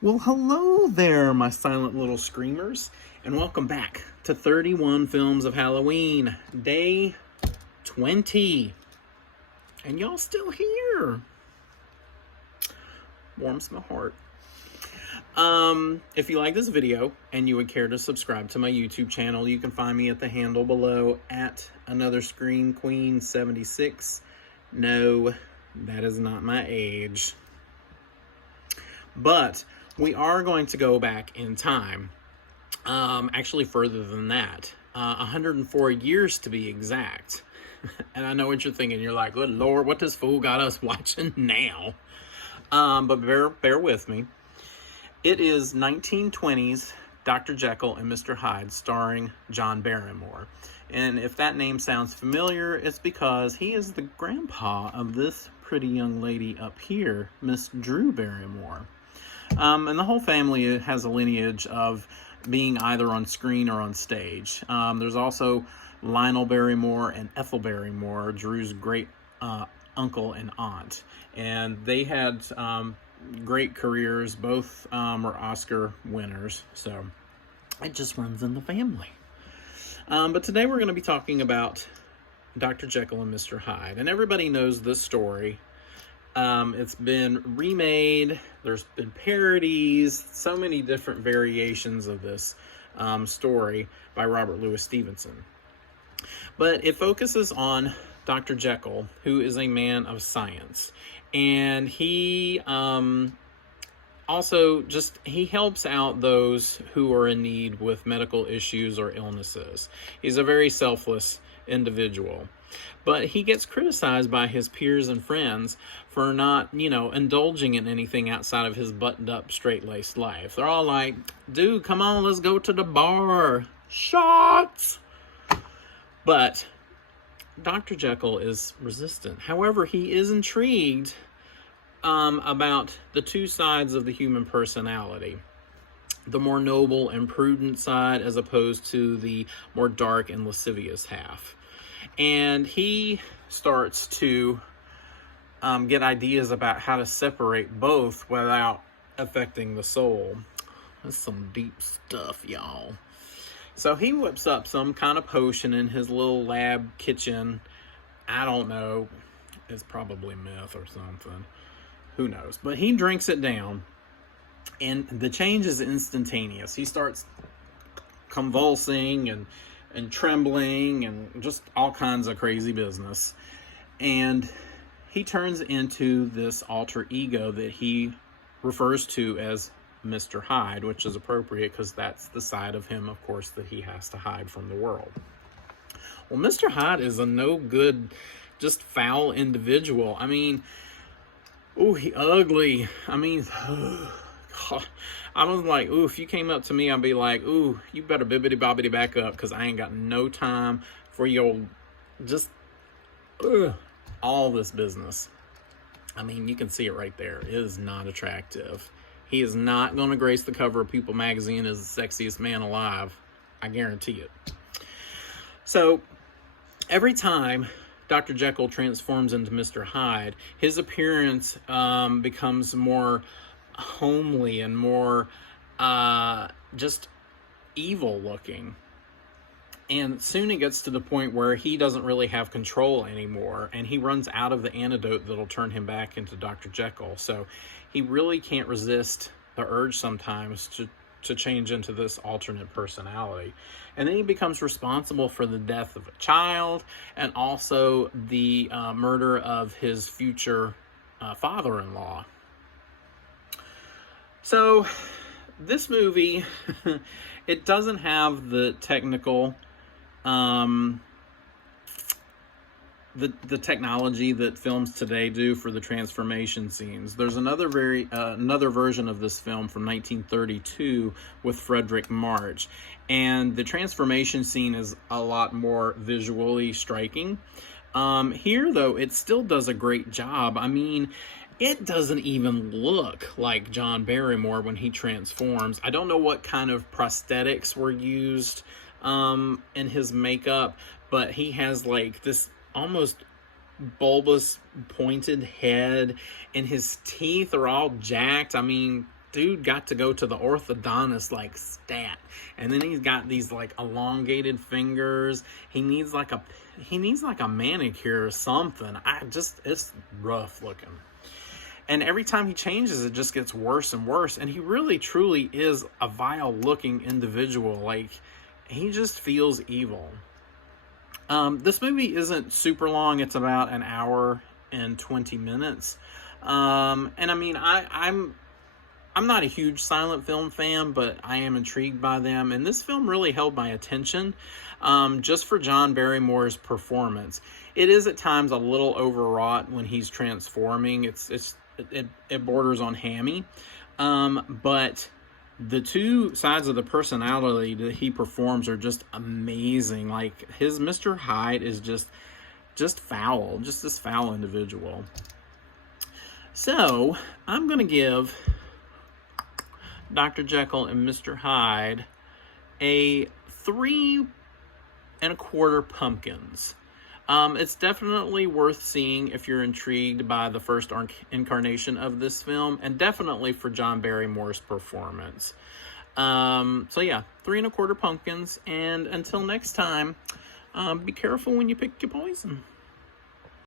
Well, hello there, my silent little screamers, and welcome back to 31 Films of Halloween, day 20. And y'all still here. Warms my heart. If you like this video and you would care to subscribe to my YouTube channel, you can find me at the handle below at Another Scream Queen 76. No, that is not my age. But we are going to go back in time, actually further than that, 104 years to be exact. And I know what you're thinking. You're like, good Lord, what this fool got us watching now? But bear with me. It is 1920s Dr. Jekyll and Mr. Hyde, starring John Barrymore. And if that name sounds familiar, it's because he is the grandpa of this pretty young lady up here, Miss Drew Barrymore. And the whole family has a lineage of being either on screen or on stage. There's also Lionel Barrymore and Ethel Barrymore, Drew's great uncle and aunt. And they had great careers. Both were Oscar winners. So it just runs in the family. But today we're going to be talking about Dr. Jekyll and Mr. Hyde. And everybody knows this story. It's been remade. There's been parodies, so many different variations of this story by Robert Louis Stevenson. But it focuses on Dr. Jekyll, who is a man of science. And he also he helps out those who are in need with medical issues or illnesses. He's a very selfless individual. But he gets criticized by his peers and friends for not, indulging in anything outside of his buttoned-up, straight-laced life. They're all like, dude, come on, let's go to the bar. Shots! But Dr. Jekyll is resistant. However, he is intrigued about the two sides of the human personality. The more noble and prudent side as opposed to the more dark and lascivious half. And he starts to get ideas about how to separate both without affecting the soul. That's some deep stuff, y'all. So he whips up some kind of potion in his little lab kitchen. I don't know. It's probably meth or something. Who knows? But he drinks it down. And the change is instantaneous. He starts convulsing and trembling and just all kinds of crazy business. And he turns into this alter ego that he refers to as Mr. Hyde, which is appropriate because that's the side of him, of course, that he has to hide from the world. Well, Mr. Hyde is a no good, just foul individual. I mean, he ugly. I mean, God. I was like, if you came up to me, I'd be like, you better bibbity-bobbity back up because I ain't got no time for your all this business. I mean, you can see it right there. It is not attractive. He is not going to grace the cover of People magazine as the sexiest man alive. I guarantee it. So, every time Dr. Jekyll transforms into Mr. Hyde, his appearance becomes more homely and more just evil looking. And soon it gets to the point where he doesn't really have control anymore, and he runs out of the antidote that'll turn him back into Dr. Jekyll. So he really can't resist the urge sometimes to change into this alternate personality. And then he becomes responsible for the death of a child and also the murder of his future father-in-law. So this movie, it doesn't have the technical, the technology that films today do for the transformation scenes. There's another version of this film from 1932 with Frederick March, and the transformation scene is a lot more visually striking. Here, though, it still does a great job. I mean, it doesn't even look like John Barrymore when he transforms. I don't know what kind of prosthetics were used in his makeup, but he has like this almost bulbous pointed head, and his teeth are all jacked. I mean, dude got to go to the orthodontist like stat, and then he's got these like elongated fingers. He needs like a manicure or something. It's rough looking. And every time he changes, it just gets worse and worse. And he really, truly is a vile-looking individual. Like, he just feels evil. This movie isn't super long. It's about an hour and 20 minutes. And I mean, I'm not a huge silent film fan, but I am intrigued by them. And this film really held my attention, just for John Barrymore's performance. It is at times a little overwrought when he's transforming. It borders on hammy. But the two sides of the personality that he performs are just amazing. Like, his Mr. Hyde is just foul, just this foul individual. So, I'm going to give Dr. Jekyll and Mr. Hyde a 3 1/4 pumpkins. It's definitely worth seeing if you're intrigued by the first incarnation of this film, and definitely for John Barrymore's performance. So yeah, 3 1/4 pumpkins, and until next time, be careful when you pick your poison.